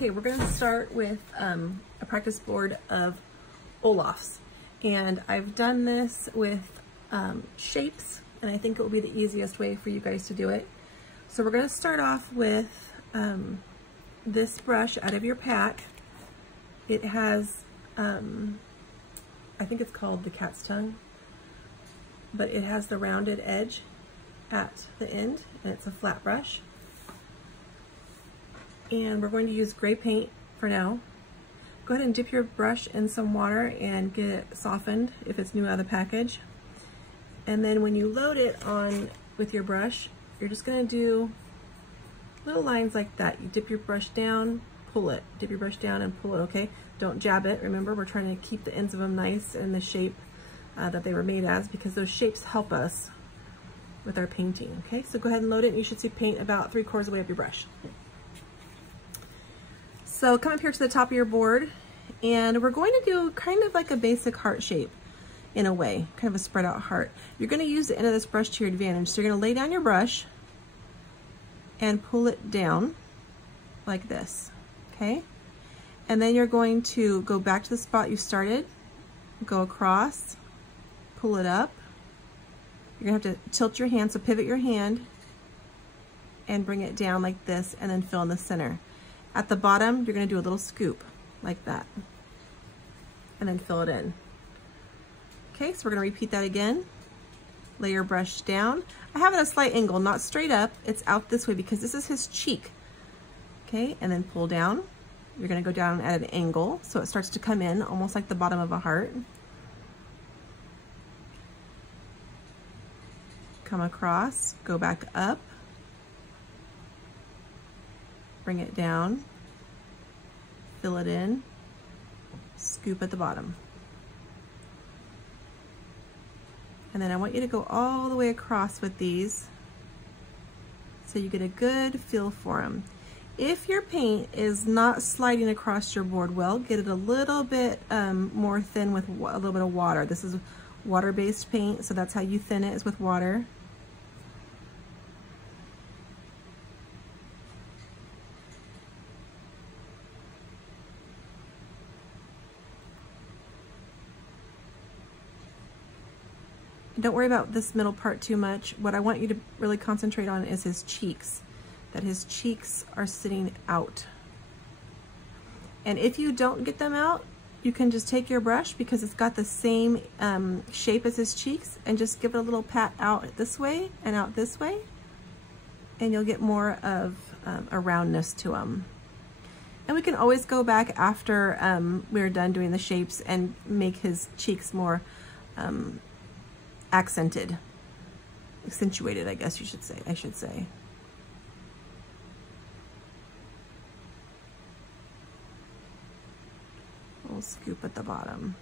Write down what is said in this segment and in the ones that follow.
Okay, we're going to start with a practice board of Olaf's, and I've done this with shapes, and I think it will be the easiest way for you guys to do it. So we're going to start off with this brush out of your pack. It has, I think it's called the cat's tongue, but it has the rounded edge at the end, and it's a flat brush. And we're going to use gray paint for now. Go ahead and dip your brush in some water and get it softened if it's new out of the package. And then when you load it on with your brush, you're just going to do little lines like that. You dip your brush down, pull it. Dip your brush down and pull it, okay? Don't jab it. Remember, we're trying to keep the ends of them nice in the shape that they were made as, because those shapes help us with our painting, okay? So go ahead and load it, and you should see paint about 3/4 of the way up your brush. So come up here to the top of your board, and we're going to do kind of like a basic heart shape in a way, kind of a spread out heart. You're going to use the end of this brush to your advantage. So you're going to lay down your brush and pull it down like this, okay? And then you're going to go back to the spot you started, go across, pull it up. You're going to have to tilt your hand, so pivot your hand and bring it down like this, and then fill in the center. At the bottom, you're going to do a little scoop like that, and then fill it in. Okay, so we're going to repeat that again. Lay your brush down. I have it at a slight angle, not straight up. It's out this way because this is his cheek. Okay, and then pull down. You're going to go down at an angle so it starts to come in almost like the bottom of a heart. Come across, go back up. Bring it down, fill it in, scoop at the bottom. And then I want you to go all the way across with these so you get a good feel for them. If your paint is not sliding across your board well, get it a little bit more thin with a little bit of water. This is water-based paint, so that's how you thin it, is with water. Don't worry about this middle part too much. What I want you to really concentrate on is his cheeks, that his cheeks are sitting out. And if you don't get them out, you can just take your brush, because it's got the same shape as his cheeks, and just give it a little pat out this way and out this way, and you'll get more of a roundness to them. And we can always go back after we're done doing the shapes and make his cheeks more accentuated, I guess I should say. We'll scoop at the bottom.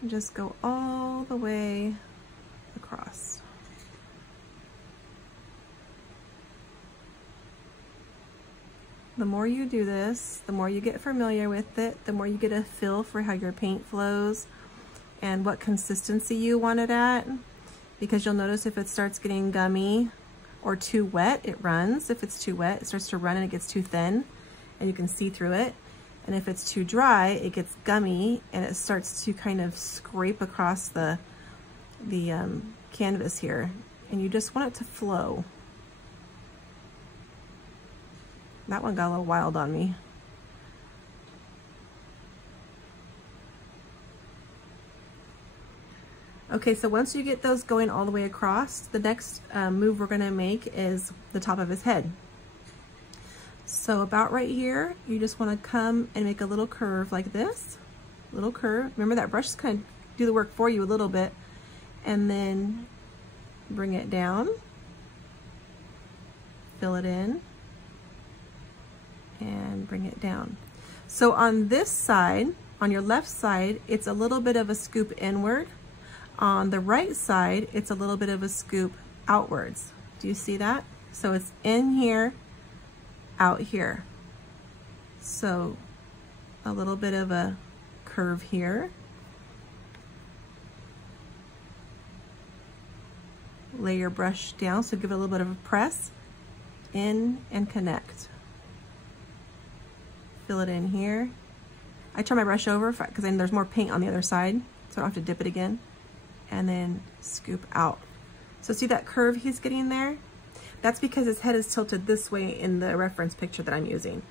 And just go all the way across. The more you do this, the more you get familiar with it, the more you get a feel for how your paint flows and what consistency you want it at, because you'll notice if it starts getting gummy or too wet, it runs. If it's too wet, it starts to run and it gets too thin and you can see through it. And if it's too dry, it gets gummy and it starts to kind of scrape across the canvas here, and you just want it to flow. That one got a little wild on me. Okay, so once you get those going all the way across, the next move we're gonna make is the top of his head. So about right here, you just wanna come and make a little curve like this, little curve. Remember, that brush is gonna do the work for you a little bit, and then bring it down, fill it in, and bring it down. So on this side, on your left side, it's a little bit of a scoop inward. On the right side, it's a little bit of a scoop outwards. Do you see that? So it's in here, out here. So a little bit of a curve here. Lay your brush down, so give it a little bit of a press in and connect. fill it in here. I turn my brush over because then there's more paint on the other side, so I don't have to dip it again. And then scoop out. So see that curve he's getting there? That's because his head is tilted this way in the reference picture that I'm using.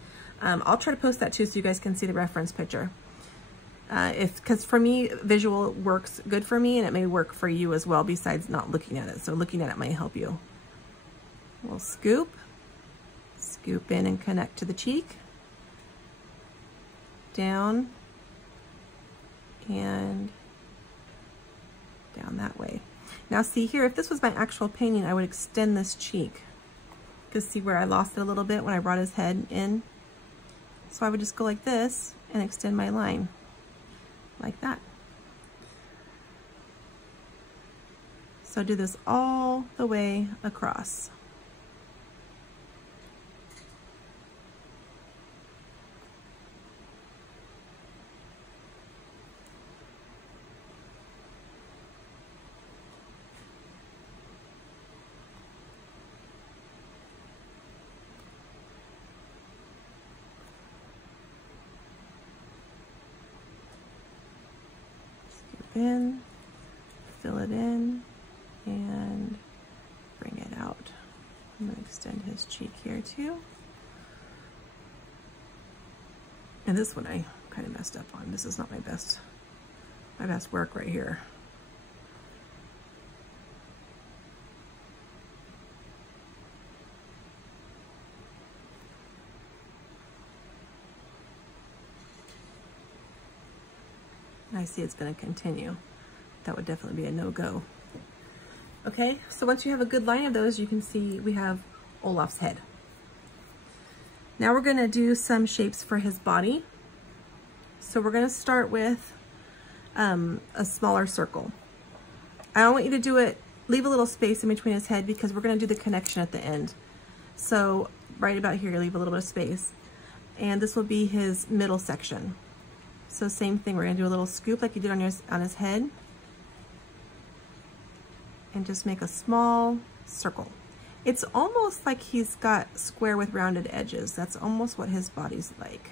I'll try to post that too so you guys can see the reference picture. Because for me, visual works good for me, and it may work for you as well besides not looking at it. So looking at it might help you. We'll scoop in and connect to the cheek, down, and down that way. Now see here, if this was my actual painting, I would extend this cheek. Because see where I lost it a little bit when I brought his head in? So I would just go like this and extend my line, like that. So do this all the way across. In, fill it in, and bring it out. I'm going to extend his cheek here too. And this one I kind of messed up on. This is not my best work right here. I see it's going to continue. That would definitely be a no-go. Okay, so once you have a good line of those, you can see we have Olaf's head. Now we're going to do some shapes for his body. So we're going to start with a smaller circle. I don't want you to do it, leave a little space in between his head because we're going to do the connection at the end. So right about here, leave a little bit of space. And this will be his middle section. So same thing, we're gonna do a little scoop like you did on his head. And just make a small circle. It's almost like he's got square with rounded edges. That's almost what his body's like.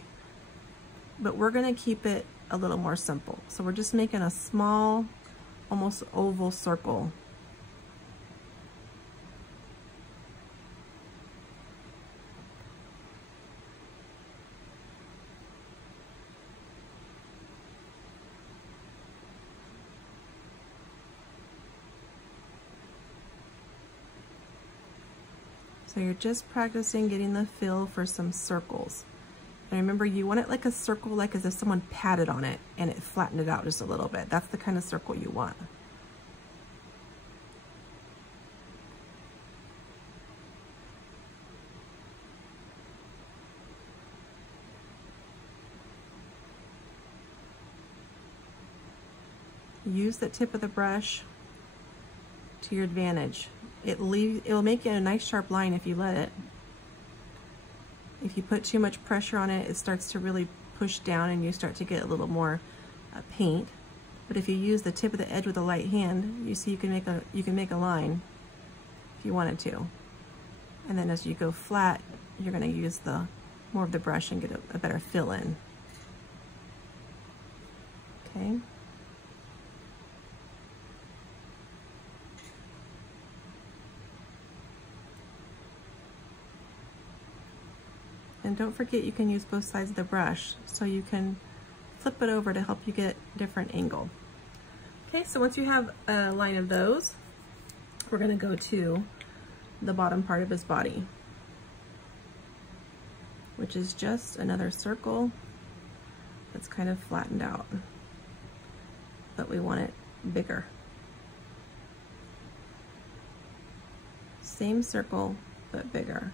But we're gonna keep it a little more simple. So we're just making a small, almost oval circle. So you're just practicing getting the feel for some circles. And remember, you want it like a circle, like as if someone patted on it and it flattened it out just a little bit. That's the kind of circle you want. Use the tip of the brush to your advantage. It'll make it a nice sharp line if you let it. If you put too much pressure on it, it starts to really push down and you start to get a little more paint. But if you use the tip of the edge with a light hand, you see you can make a line if you wanted to. And then as you go flat, you're going to use more of the brush and get a better fill in. Okay. And don't forget you can use both sides of the brush, so you can flip it over to help you get a different angle. Okay, so once you have a line of those, we're going to go to the bottom part of his body, which is just another circle that's kind of flattened out, but we want it bigger. Same circle, but bigger.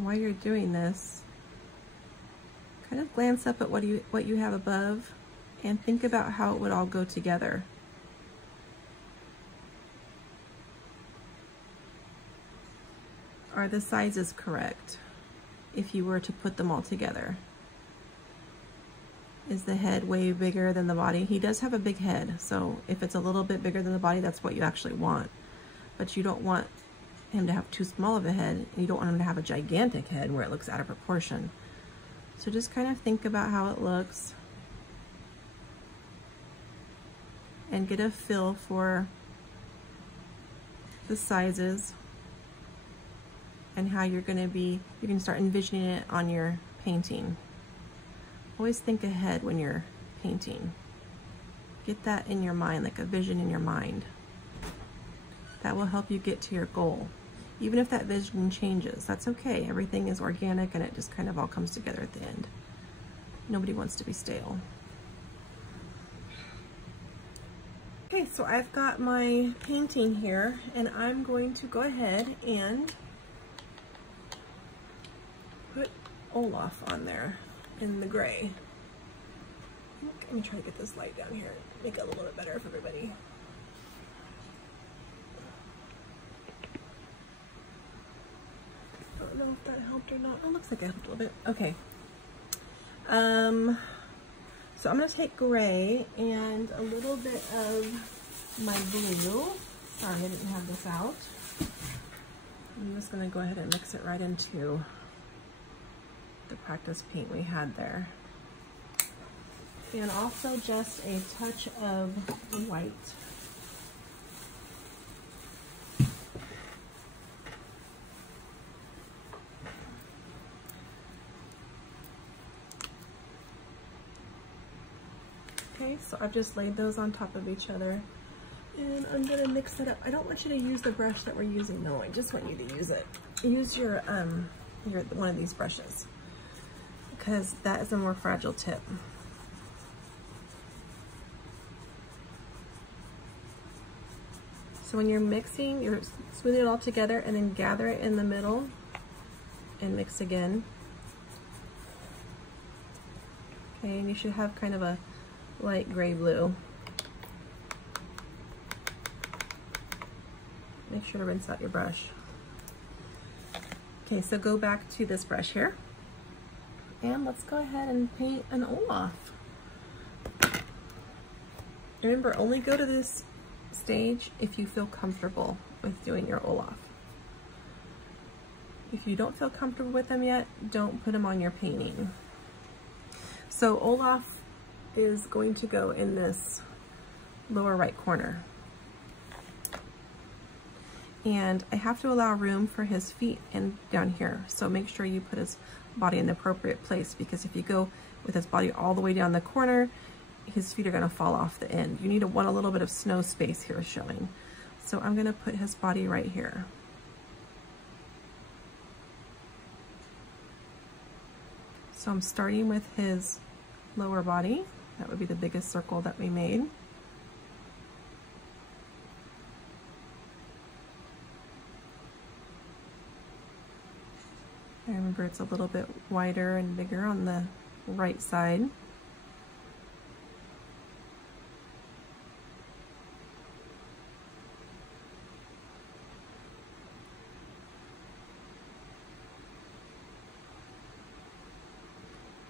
While you're doing this, kind of glance up at what you have above and think about how it would all go together. Are the sizes correct if you were to put them all together? Is the head way bigger than the body? He does have a big head, so if it's a little bit bigger than the body, that's what you actually want. But you don't want him to have too small of a head, and you don't want him to have a gigantic head where it looks out of proportion. So just kind of think about how it looks and get a feel for the sizes and how you're going to be, you can start envisioning it on your painting. Always think ahead when you're painting. Get that in your mind, like a vision in your mind. That will help you get to your goal. Even if that vision changes, that's okay. Everything is organic and it just kind of all comes together at the end. Nobody wants to be stale. Okay, so I've got my painting here and I'm going to go ahead and put Olaf on there in the gray. Let me try to get this light down here, make it a little bit better for everybody. I don't know if that helped or not. Oh, looks like it helped a little bit. Okay. So I'm going to take gray and a little bit of my blue. Sorry, I didn't have this out. I'm just going to go ahead and mix it right into the practice paint we had there. And also just a touch of white. Okay, so I've just laid those on top of each other. And I'm gonna mix it up. I don't want you to use the brush that we're using though. I just want you to use it. Use your one of these brushes, because that is a more fragile tip. So when you're mixing, you're smoothing it all together and then gather it in the middle and mix again. Okay, and you should have kind of a light gray blue. Make sure to rinse out your brush. Okay, so go back to this brush here. And let's go ahead and paint an Olaf. Remember, only go to this stage if you feel comfortable with doing your Olaf. If you don't feel comfortable with them yet, don't put them on your painting. So Olaf is going to go in this lower right corner. And I have to allow room for his feet in down here. So make sure you put his body in the appropriate place, because if you go with his body all the way down the corner, his feet are going to fall off the end. You need to want a little bit of snow space here showing. So I'm going to put his body right here. So I'm starting with his lower body. That would be the biggest circle that we made. And remember, it's a little bit wider and bigger on the right side.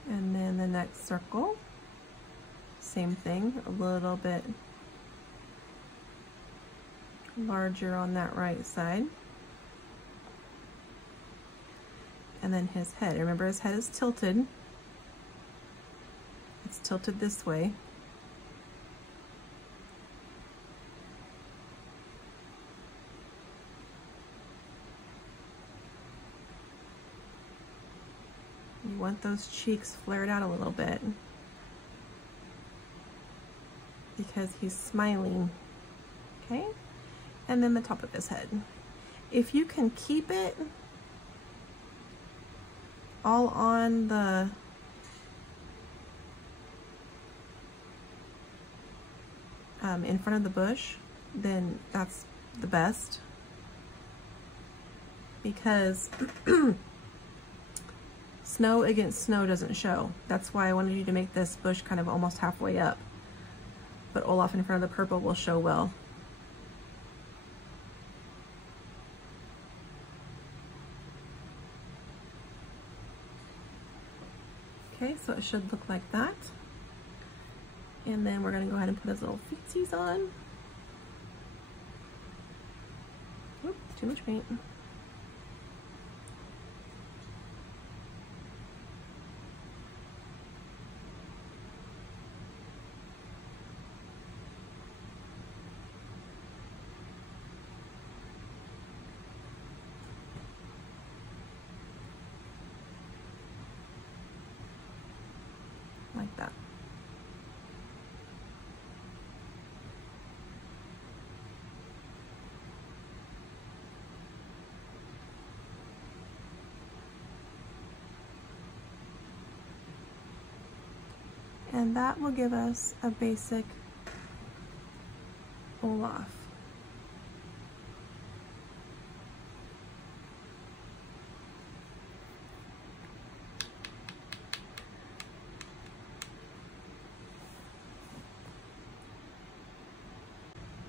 And then the next circle, same thing, a little bit larger on that right side. And then his head. Remember, his head is tilted. It's tilted this way. You want those cheeks flared out a little bit because he's smiling, okay? And then the top of his head. If you can keep it all on the in front of the bush, then that's the best, because snow against snow doesn't show. That's why I wanted you to make this bush kind of almost halfway up, but Olaf in front of the purple will show well. Okay, so it should look like that. And then we're gonna go ahead and put his little feetsies on. Oop, too much paint. Like that. And that will give us a basic Olaf.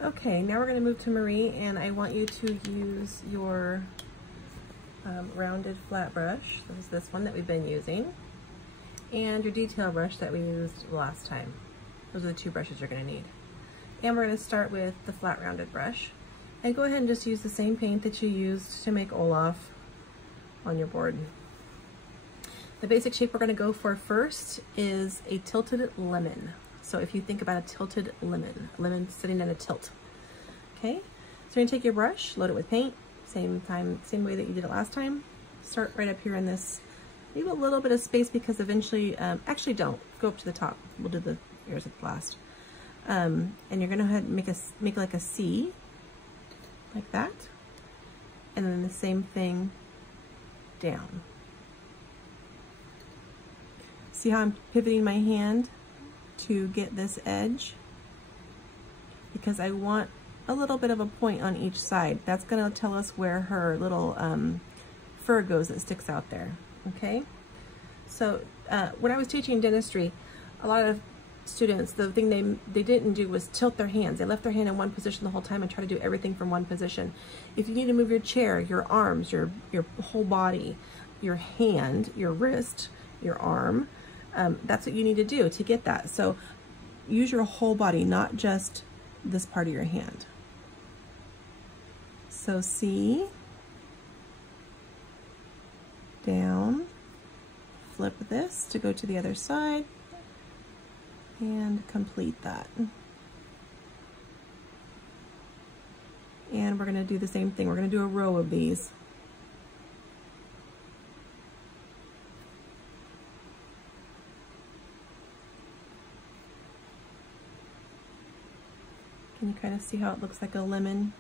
Okay, now we're going to move to Marie, and I want you to use your rounded flat brush. This is this one that we've been using, and your detail brush that we used last time. Those are the two brushes you're going to need. And we're going to start with the flat rounded brush. And go ahead and just use the same paint that you used to make Olaf on your board. The basic shape we're going to go for first is a tilted lemon. So if you think about a tilted lemon sitting at a tilt. Okay, so you're gonna take your brush, load it with paint, same way that you did it last time. Start right up here in this. Leave a little bit of space because eventually, actually don't, go up to the top. We'll do the ears at last. And you're gonna go ahead and make like a C, like that. And then the same thing down. See how I'm pivoting my hand to get this edge, because I want a little bit of a point on each side. That's gonna tell us where her little fur goes that sticks out there, okay? So when I was teaching dentistry, a lot of students, the thing they didn't do was tilt their hands. They left their hand in one position the whole time and try to do everything from one position. If you need to move your chair, your arms, your whole body, your hand, your wrist, your arm, that's what you need to do to get that. So use your whole body, not just this part of your hand. So C, down, flip this to go to the other side, and complete that. And we're going to do the same thing. We're going to do a row of these. Can you kind of see how it looks like a lemon?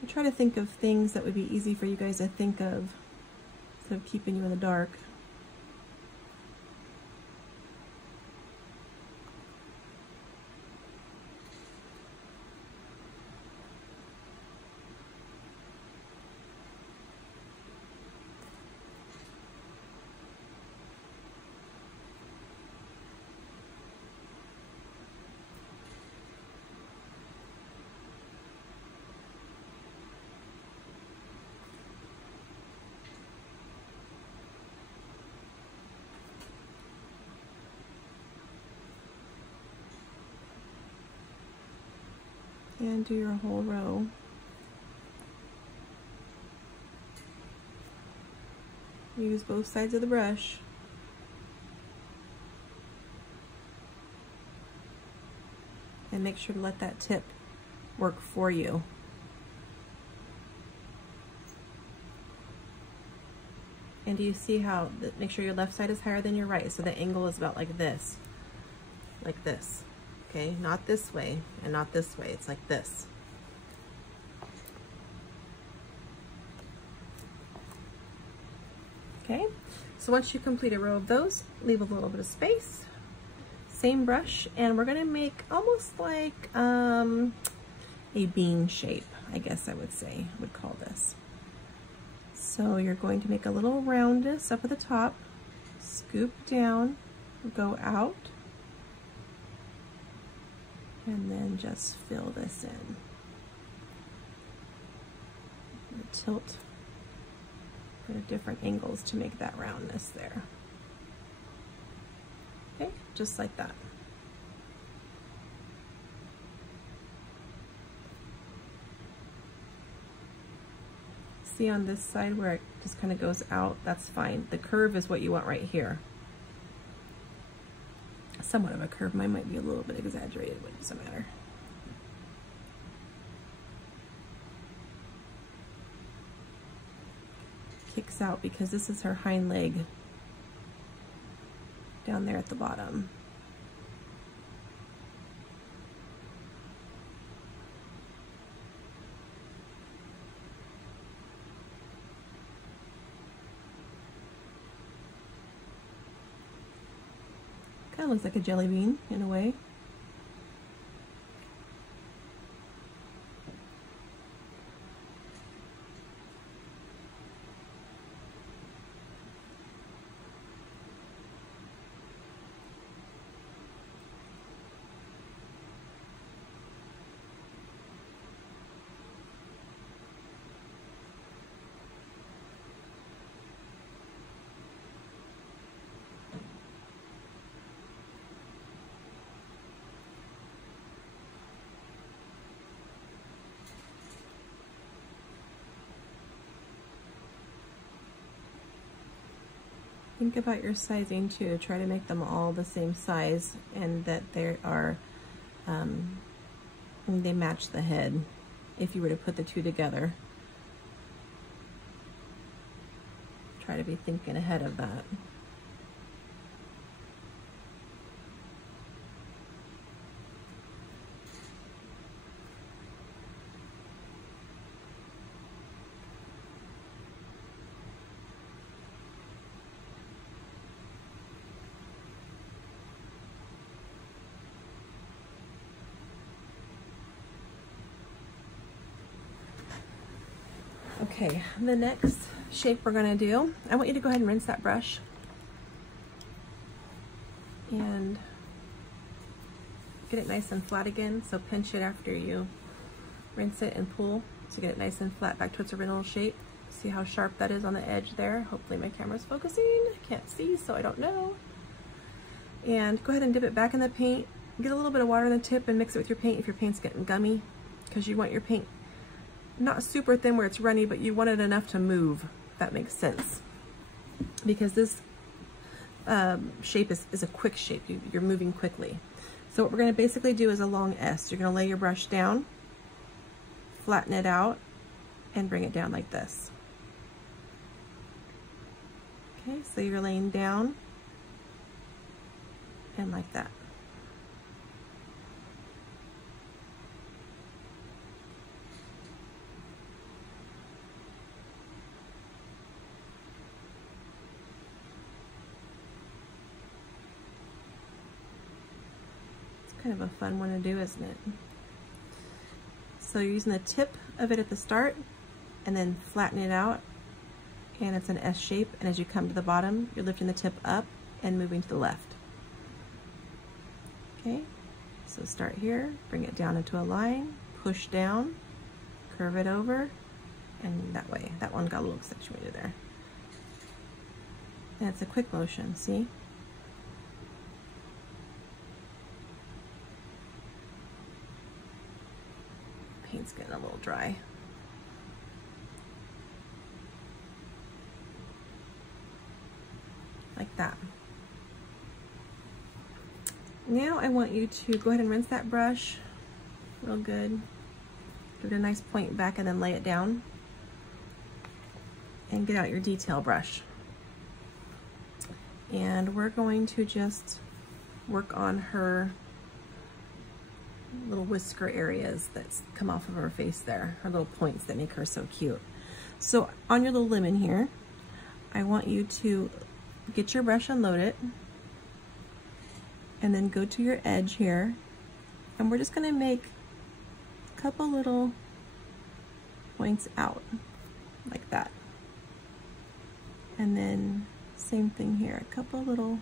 I try to think of things that would be easy for you guys to think of instead of keeping you in the dark. And do your whole row. Use both sides of the brush. And make sure to let that tip work for you. And do you see how, make sure your left side is higher than your right, so the angle is about like this. Like this. Okay, not this way and not this way. It's like this. Okay, so once you complete a row of those, leave a little bit of space. Same brush, and we're gonna make almost like a bean shape, I guess I would say, would call this. So you're going to make a little roundness up at the top, scoop down, go out, and then just fill this in. Tilt at different angles to make that roundness there. Okay, just like that. See on this side where it just kind of goes out, that's fine. The curve is what you want right here. Somewhat of a curve, mine might be a little bit exaggerated, but it doesn't matter. Kicks out because this is her hind leg down there at the bottom. Kind of looks like a jelly bean in a way. Think about your sizing too. Try to make them all the same size and that they are, they match the head if you were to put the two together. Try to be thinking ahead of that. Okay, the next shape we're gonna do, I want you to go ahead and rinse that brush and get it nice and flat again. So pinch it after you rinse it and pull to get it nice and flat back to its original shape. See how sharp that is on the edge there? Hopefully my camera's focusing. I can't see, so I don't know. And go ahead and dip it back in the paint. Get a little bit of water in the tip and mix it with your paint if your paint's getting gummy, because you want your paint not super thin where it's runny, but you want it enough to move, if that makes sense. Because this shape is a quick shape. You're moving quickly. So what we're going to basically do is a long S. You're going to lay your brush down, flatten it out, and bring it down like this. Okay, so you're laying down and like that. Kind of a fun one to do, isn't it? So you're using the tip of it at the start and then flatten it out, and it's an S shape, and as you come to the bottom you're lifting the tip up and moving to the left. Okay, so start here, bring it down into a line, push down, curve it over, and that way. That one got a little accentuated there. And it's a quick motion, see? Paint's getting a little dry. Like that. Now I want you to go ahead and rinse that brush real good. Give it a nice point back and then lay it down. And get out your detail brush. And we're going to just work on her little whisker areas that's come off of her face there, her little points that make her so cute. So on your little lemon here, I want you to get your brush and load it, and then go to your edge here, and we're just going to make a couple little points out like that. And then same thing here, a couple little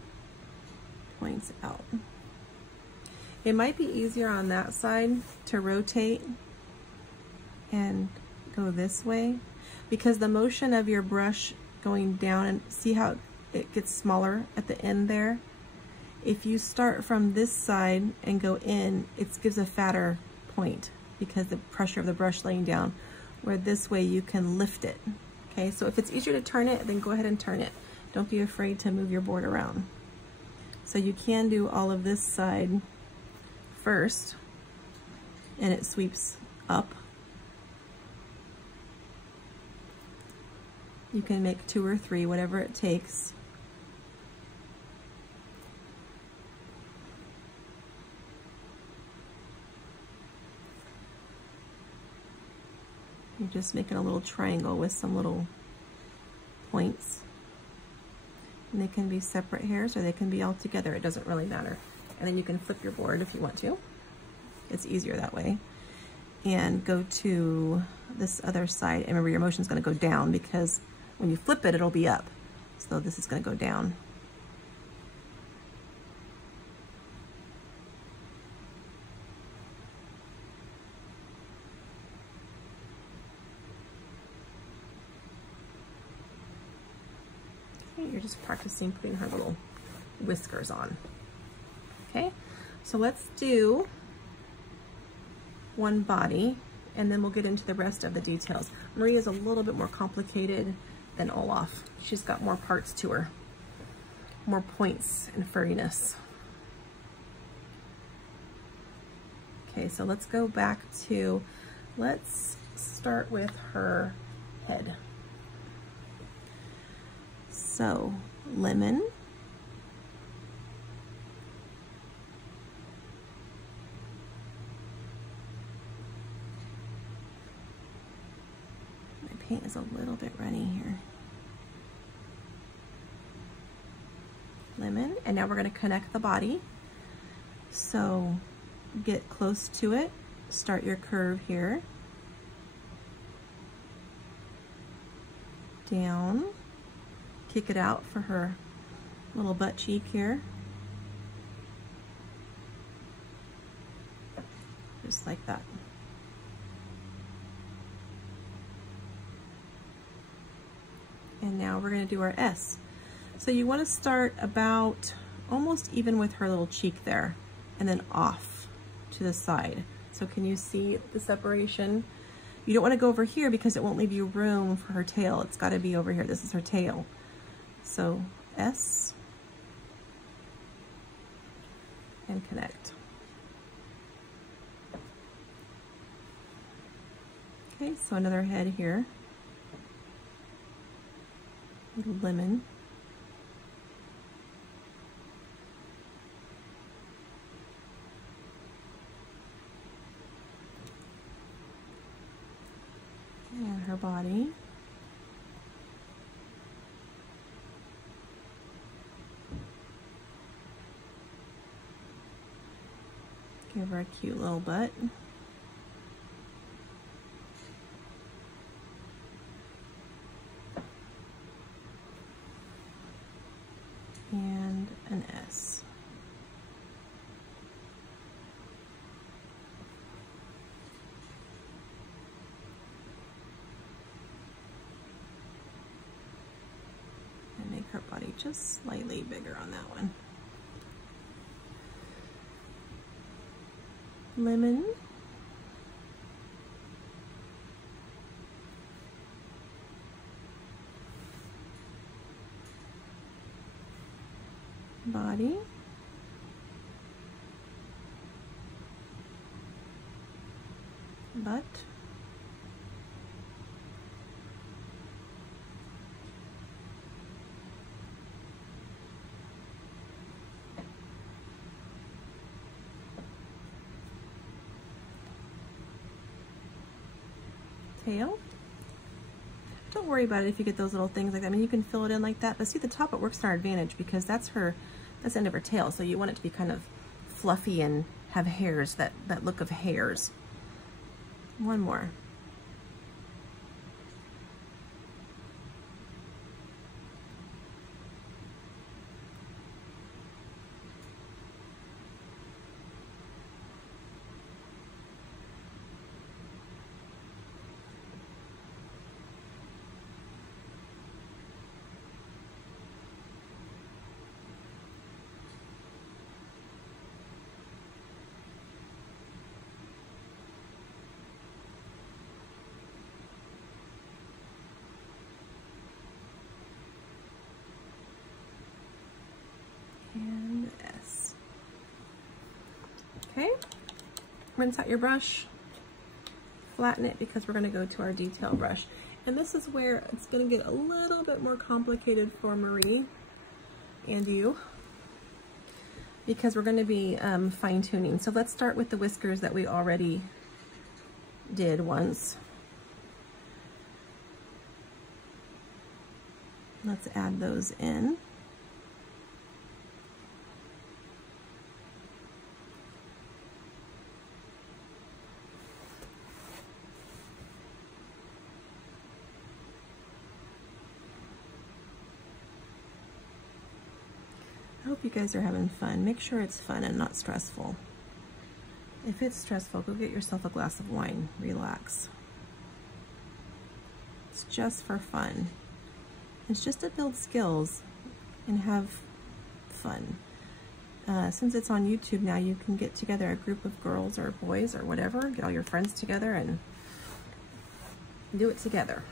points out. It might be easier on that side to rotate and go this way, because the motion of your brush going down, and see how it gets smaller at the end there? If you start from this side and go in, it gives a fatter point because the pressure of the brush laying down. where this way you can lift it. Okay, so if it's easier to turn it, then go ahead and turn it. Don't be afraid to move your board around. So you can do all of this side first, and it sweeps up. You can make 2 or 3, whatever it takes. You're just making a little triangle with some little points. And they can be separate hairs or they can be all together. It doesn't really matter. And then you can flip your board if you want to. It's easier that way. And go to this other side. And remember, your motion's going to go down because when you flip it, it'll be up. So this is going to go down. Okay, you're just practicing putting her little whiskers on. Okay, so let's do one body, and then we'll get into the rest of the details. Maria's a little bit more complicated than Olaf. She's got more parts to her, more points and furriness. Okay, so let's go back to, let's start with her head. So, lemon. Paint is a little bit runny here. Lemon, and now we're going to connect the body. So get close to it, start your curve here, down, kick it out for her little butt cheek here, just like that. And now we're going to do our S. So you want to start about almost even with her little cheek there, and then off to the side. So can you see the separation? You don't want to go over here because it won't leave you room for her tail. It's got to be over here. This is her tail. So S and connect. Okay, so another head here. Little lemon. And her body. Give her a cute little butt. And an S. And make her body just slightly bigger on that one. Lemon. Body. Butt. Tail. Don't worry about it if you get those little things like that. I mean, you can fill it in like that, but see, the top, it works to our advantage because that's the end of her tail. So you want it to be kind of fluffy and have hairs, that look of hairs. One more. Okay, rinse out your brush, flatten it because we're going to go to our detail brush. And this is where it's going to get a little bit more complicated for Marie and you, because we're going to be fine tuning. So let's start with the whiskers that we already did once. Let's add those in. I hope you guys are having fun. Make sure it's fun and not stressful. If it's stressful, go get yourself a glass of wine. Relax. It's just for fun. It's just to build skills and have fun. Since it's on YouTube now, you can get together a group of girls or boys or whatever, get all your friends together and do it together.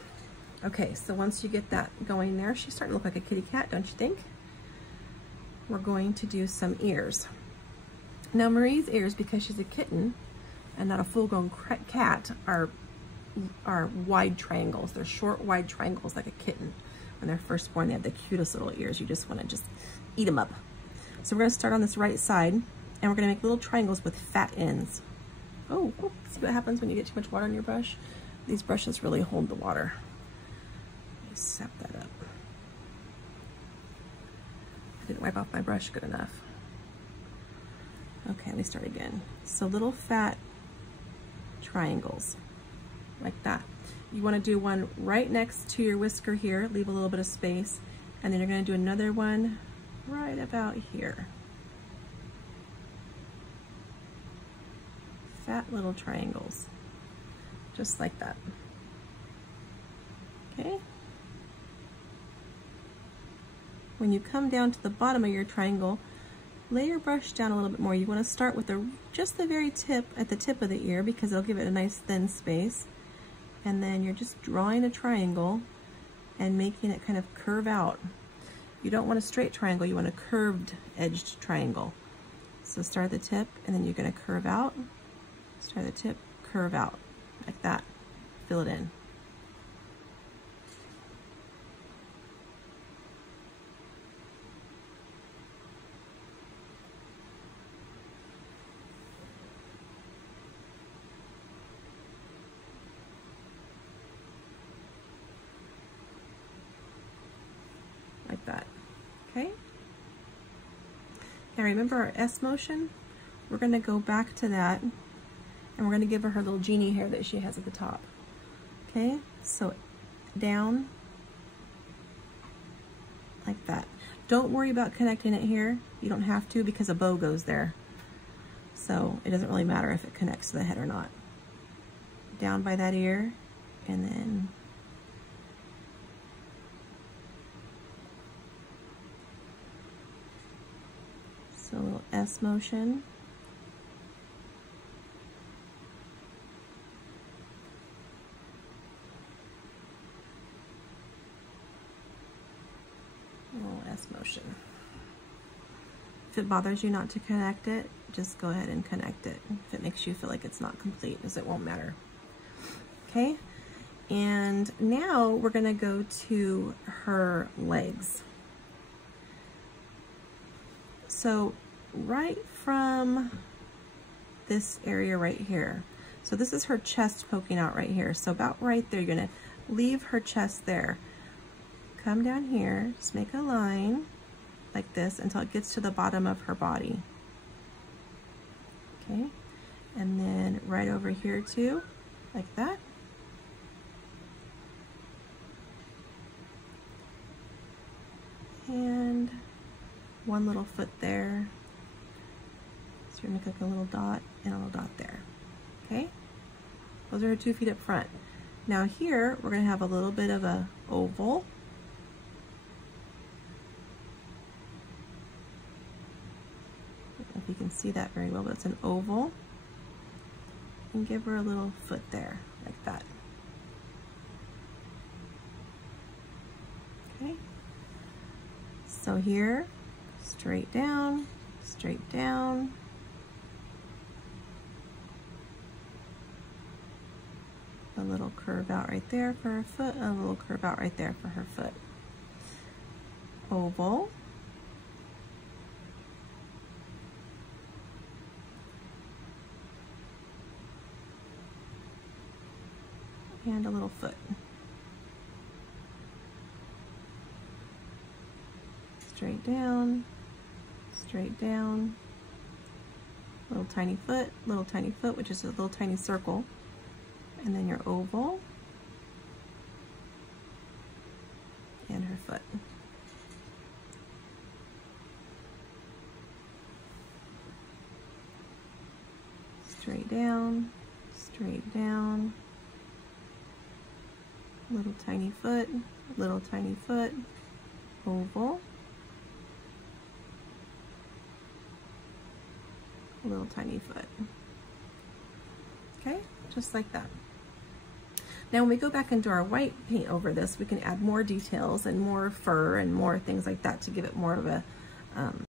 Okay, so once you get that going there, she's starting to look like a kitty cat, don't you think? We're going to do some ears. Now Marie's ears, because she's a kitten and not a full-grown cat, are wide triangles. They're short, wide triangles like a kitten. When they're first born, they have the cutest little ears. You just want to just eat them up. So we're going to start on this right side, and we're going to make little triangles with fat ends. Oh, see what happens when you get too much water in your brush? These brushes really hold the water. Let me sap that up. Didn't wipe off my brush good enough. Okay, let me start again. So little fat triangles, like that. You want to do one right next to your whisker here, leave a little bit of space, and then you're going to do another one right about here. Fat little triangles, just like that. Okay? When you come down to the bottom of your triangle, lay your brush down a little bit more. You want to start with just the very tip, at the tip of the ear, because it'll give it a nice thin space. And then you're just drawing a triangle and making it kind of curve out. You don't want a straight triangle, you want a curved edged triangle. So start at the tip, and then you're going to curve out. Start at the tip, curve out, like that. Fill it in. Like that, okay? Now remember our S motion? We're gonna go back to that, and we're gonna give her her little genie hair that she has at the top. Okay, so down, like that. Don't worry about connecting it here. You don't have to, because a bow goes there. So it doesn't really matter if it connects to the head or not. Down by that ear, and then so a little S motion. A little S motion. If it bothers you not to connect it, just go ahead and connect it. If it makes you feel like it's not complete, because it won't matter. Okay, and now we're gonna go to her legs. So right from this area right here, so this is her chest poking out right here. So about right there, you're gonna leave her chest there. Come down here, just make a line like this until it gets to the bottom of her body. Okay, and then right over here too, like that. And one little foot there. So you're gonna make like a little dot and a little dot there. Okay? Those are her 2 feet up front. Now here, we're gonna have a little bit of a oval. I don't know if you can see that very well, but it's an oval. And give her a little foot there, like that. Okay? So here, straight down, A little curve out right there for her foot, and a little curve out right there for her foot. Oval. And a little foot. Straight down, little tiny foot, which is a little tiny circle, and then your oval, and her foot. Straight down, little tiny foot, oval, little tiny foot. Okay, just like that. Now when we go back into our white paint over this, we can add more details and more fur and more things like that to give it more of a